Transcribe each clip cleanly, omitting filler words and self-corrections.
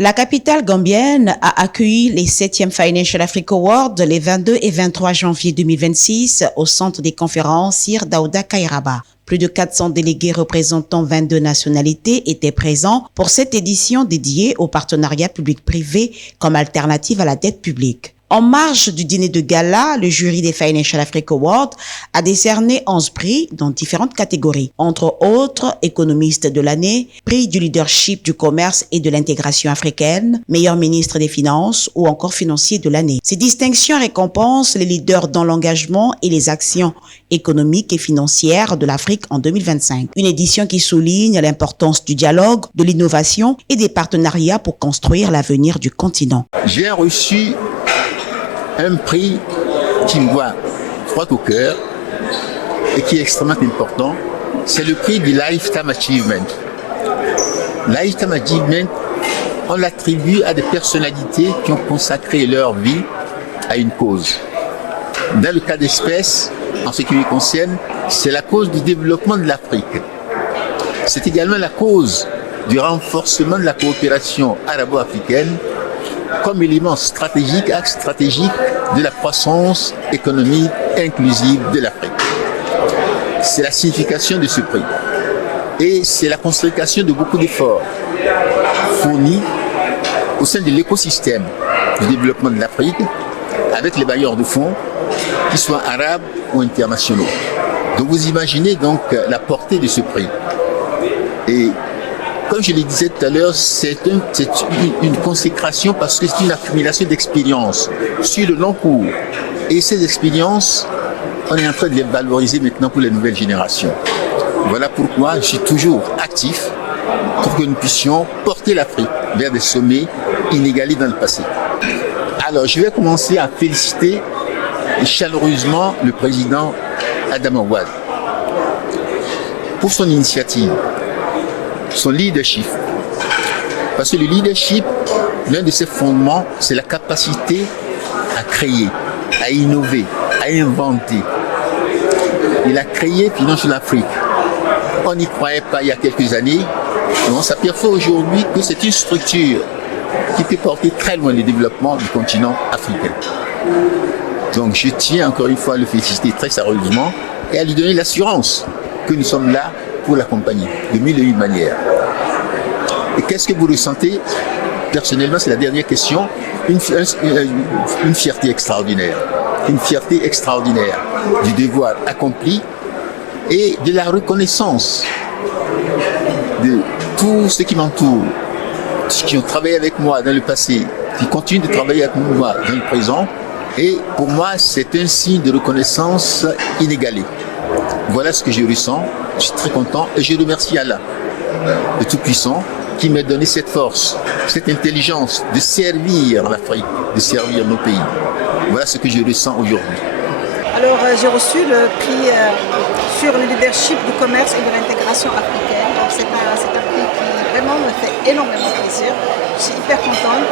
La capitale gambienne a accueilli les 7e Financial Africa Awards les 22 et 23 janvier 2026 au centre des conférences Sir Daouda Kairaba. Plus de 400 délégués représentant 22 nationalités étaient présents pour cette édition dédiée au partenariat public-privé comme alternative à la dette publique. En marge du dîner de gala, le jury des Financial Africa Awards a décerné 11 prix dans différentes catégories. Entre autres, économiste de l'année, prix du leadership du commerce et de l'intégration africaine, meilleur ministre des Finances ou encore financier de l'année. Ces distinctions récompensent les leaders dans l'engagement et les actions économiques et financières de l'Afrique en 2025. Une édition qui souligne l'importance du dialogue, de l'innovation et des partenariats pour construire l'avenir du continent. J'ai reçu un prix qui me voit froid au cœur et qui est extrêmement important, c'est le prix du Lifetime Achievement. Lifetime Achievement, on l'attribue à des personnalités qui ont consacré leur vie à une cause. Dans le cas d'espèce, en ce qui me concerne, c'est la cause du développement de l'Afrique. C'est également la cause du renforcement de la coopération arabo-africaine comme élément stratégique, axe stratégique de la croissance économique inclusive de l'Afrique. C'est la signification de ce prix. Et c'est la consécration de beaucoup d'efforts fournis au sein de l'écosystème du développement de l'Afrique avec les bailleurs de fonds, qu'ils soient arabes ou internationaux. Donc vous imaginez donc la portée de ce prix. Et comme je le disais tout à l'heure, c'est une consécration parce que c'est une accumulation d'expériences sur le long cours. Et ces expériences, on est en train de les valoriser maintenant pour les nouvelles générations. Voilà pourquoi je suis toujours actif pour que nous puissions porter l'Afrique vers des sommets inégalés dans le passé. Alors, je vais commencer à féliciter chaleureusement le président Adama Wade pour son initiative, son leadership. Parce que le leadership, l'un de ses fondements, c'est la capacité à créer, à innover, à inventer. Il a créé Financial Afrique. On n'y croyait pas il y a quelques années. Et on s'aperçoit aujourd'hui que c'est une structure qui peut porter très loin le développement du continent africain. Donc je tiens encore une fois à le féliciter très sérieusement et à lui donner l'assurance que nous sommes là pour l'accompagner de mille et une manières. Et qu'est-ce que vous ressentez? Personnellement, c'est la dernière question. Une fierté extraordinaire. Une fierté extraordinaire du devoir accompli et de la reconnaissance de tous ceux qui m'entourent, ceux qui ont travaillé avec moi dans le passé, qui continuent de travailler avec moi dans le présent. Et pour moi, c'est un signe de reconnaissance inégalé. Voilà ce que je ressens. Je suis très content et je remercie Allah, le Tout-Puissant, qui m'a donné cette force, cette intelligence de servir l'Afrique, de servir nos pays. Voilà ce que je ressens aujourd'hui. Alors, j'ai reçu le prix sur le leadership du commerce et de l'intégration africaine. Donc, c'est un prix qui vraiment me fait énormément plaisir. Je suis hyper contente,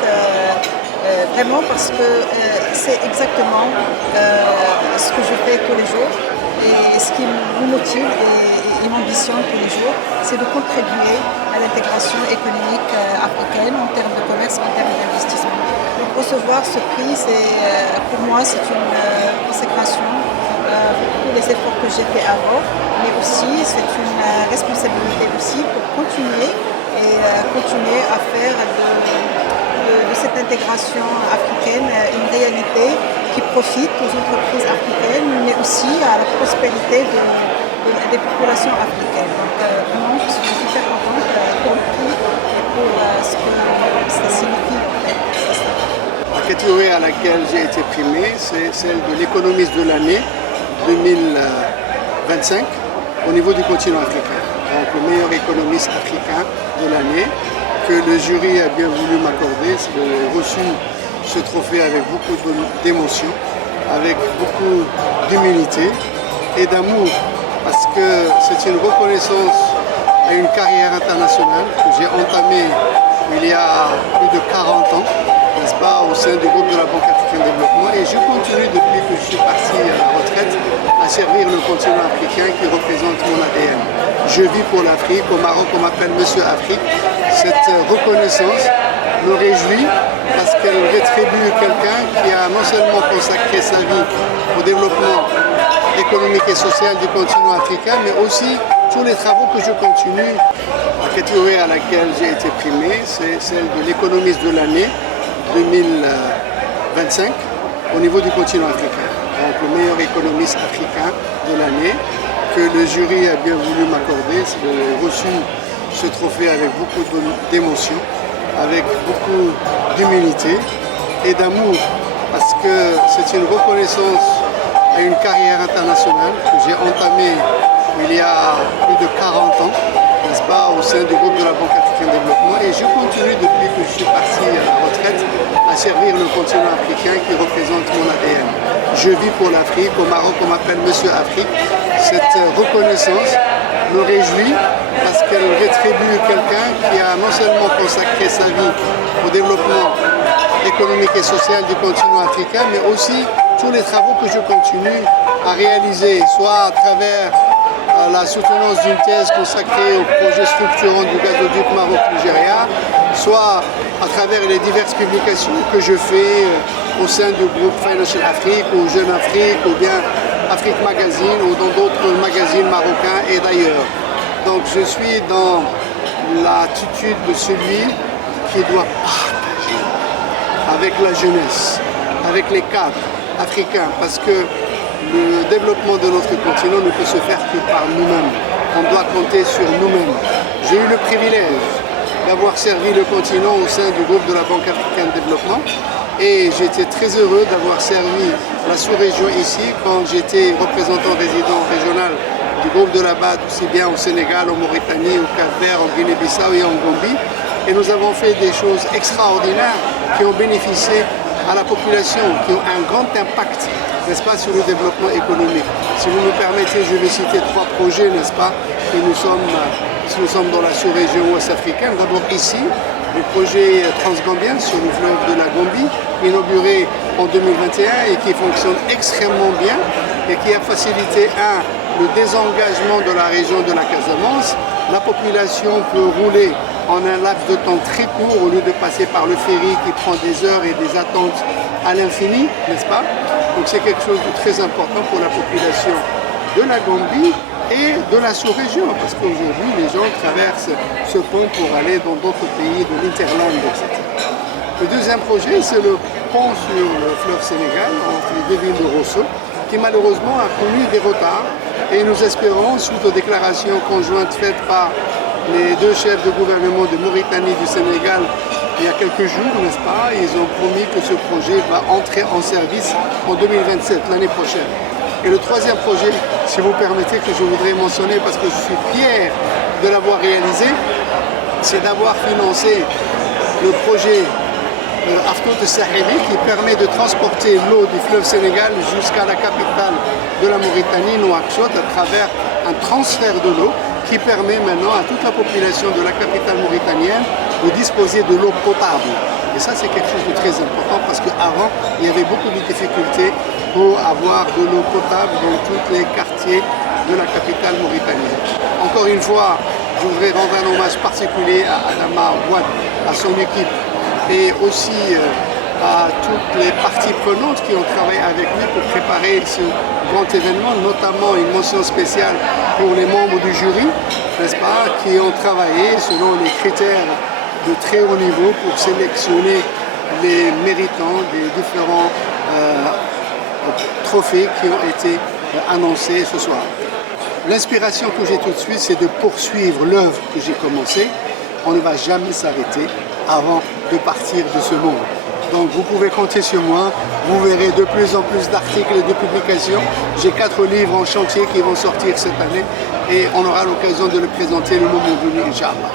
vraiment, parce que c'est exactement ce que je fais tous les jours et ce qui me motive et m'ambitionne tous les jours, c'est de contribuer à l'intégration économique africaine en termes de commerce, en termes d'investissement. Donc recevoir ce prix, pour moi, c'est une consécration pour tous les efforts que j'ai fait avant, mais aussi c'est une responsabilité aussi pour continuer à faire de cette intégration africaine une réalité qui profite aux entreprises africaines, mais aussi à la prospérité des populations africaines. Donc, vraiment, je suis super contente pour le prix et pour ce que ça signifie en fait. La catégorie à laquelle j'ai été primé, c'est celle de l'économiste de l'année 2025 au niveau du continent africain. Donc, le meilleur économiste africain de l'année que le jury a bien voulu m'accorder. J'ai reçu ce trophée avec beaucoup d'émotion, avec beaucoup d'humilité et d'amour, parce que c'est une reconnaissance à une carrière internationale que j'ai entamée il y a plus de 40 ans, n'est-ce pas, au sein du groupe de la Banque africaine de développement, et je continue depuis que je suis parti à la retraite à servir le continent africain qui représente mon ADN. Je vis pour l'Afrique, au Maroc on m'appelle Monsieur Afrique. Cette reconnaissance me réjouit parce qu'elle rétribue quelqu'un qui a non seulement consacré sa vie au développement économique et social du continent africain, mais aussi tous les travaux que je continue. La catégorie à laquelle j'ai été primé, c'est celle de l'économiste de l'année 2025 au niveau du continent africain. Donc le meilleur économiste africain de l'année que le jury a bien voulu m'accorder. J'ai reçu ce trophée avec beaucoup d'émotion, avec beaucoup d'humilité et d'amour, parce que c'est une reconnaissance à une carrière internationale que j'ai entamée il y a plus de 40 ans, n'est-ce pas, au sein du groupe de la Banque africaine de développement, et je continue depuis que je suis parti à la retraite à servir le continent africain qui représente mon ADN. Je vis pour l'Afrique, au Maroc on m'appelle Monsieur Afrique. Cette reconnaissance me réjouit parce qu'elle rétribue quelqu'un qui a non seulement consacré sa vie au développement économique et social du continent africain, mais aussi tous les travaux que je continue à réaliser, soit à travers la soutenance d'une thèse consacrée au projet structurant du gazoduc Maroc-Nigeria, soit à travers les diverses publications que je fais au sein du groupe Financial Afrique, ou Jeune Afrique, ou bien Afrique Magazine, ou dans d'autres magazines marocains et d'ailleurs. Donc je suis dans l'attitude de celui qui doit partager avec la jeunesse, avec les cadres africains, parce que le développement de notre continent ne peut se faire que par nous-mêmes. On doit compter sur nous-mêmes. J'ai eu le privilège d'avoir servi le continent au sein du groupe de la Banque africaine de développement et j'étais très heureux d'avoir servi la sous-région ici quand j'étais représentant résident régional du groupe de la BAD, aussi bien au Sénégal, en Mauritanie, au Cap-Vert, en Guinée-Bissau et en Gambie. Et nous avons fait des choses extraordinaires qui ont bénéficié à la population, qui ont un grand impact, n'est-ce pas, sur le développement économique. Si vous me permettez, je vais citer 3 projets, n'est-ce pas, que nous sommes dans la sous-région ouest africaine. D'abord ici, le projet transgambien sur le fleuve de la Gambie, inauguré en 2021 et qui fonctionne extrêmement bien et qui a facilité, le désengagement de la région de la Casamance. La population peut rouler en un laps de temps très court au lieu de passer par le ferry qui prend des heures et des attentes à l'infini, n'est-ce pas? Donc c'est quelque chose de très important pour la population de la Gambie et de la sous-région, parce qu'aujourd'hui les gens traversent ce pont pour aller dans d'autres pays de l'Interland, etc. Le deuxième projet, c'est le pont sur le fleuve Sénégal, entre les 2 villes de Rosso, qui malheureusement a connu des retards, et nous espérons, suite aux déclarations conjointes faites par les 2 chefs de gouvernement de Mauritanie et du Sénégal il y a quelques jours, n'est-ce pas, ils ont promis que ce projet va entrer en service en 2027, l'année prochaine. Et le troisième projet, si vous permettez, que je voudrais mentionner parce que je suis fier de l'avoir réalisé, c'est d'avoir financé le projet Aftout Saheli qui permet de transporter l'eau du fleuve Sénégal jusqu'à la capitale de la Mauritanie, Nouakchott, à travers un transfert de l'eau qui permet maintenant à toute la population de la capitale mauritanienne de disposer de l'eau potable. Et ça, c'est quelque chose de très important parce qu'avant, il y avait beaucoup de difficultés pour avoir de l'eau potable dans tous les quartiers de la capitale mauritanienne. Encore une fois, je voudrais rendre un hommage particulier à Adama Ouad, à son équipe et aussi à toutes les parties prenantes qui ont travaillé avec lui pour préparer ce grand événement, notamment une mention spéciale pour les membres du jury, n'est-ce pas, qui ont travaillé selon les critères de très haut niveau pour sélectionner les méritants des différents trophées qui ont été annoncés ce soir. L'inspiration que j'ai tout de suite, c'est de poursuivre l'œuvre que j'ai commencée. On ne va jamais s'arrêter avant de partir de ce monde. Donc vous pouvez compter sur moi, vous verrez de plus en plus d'articles et de publications. J'ai 4 livres en chantier qui vont sortir cette année et on aura l'occasion de le présenter le moment venu, Inch'Allah.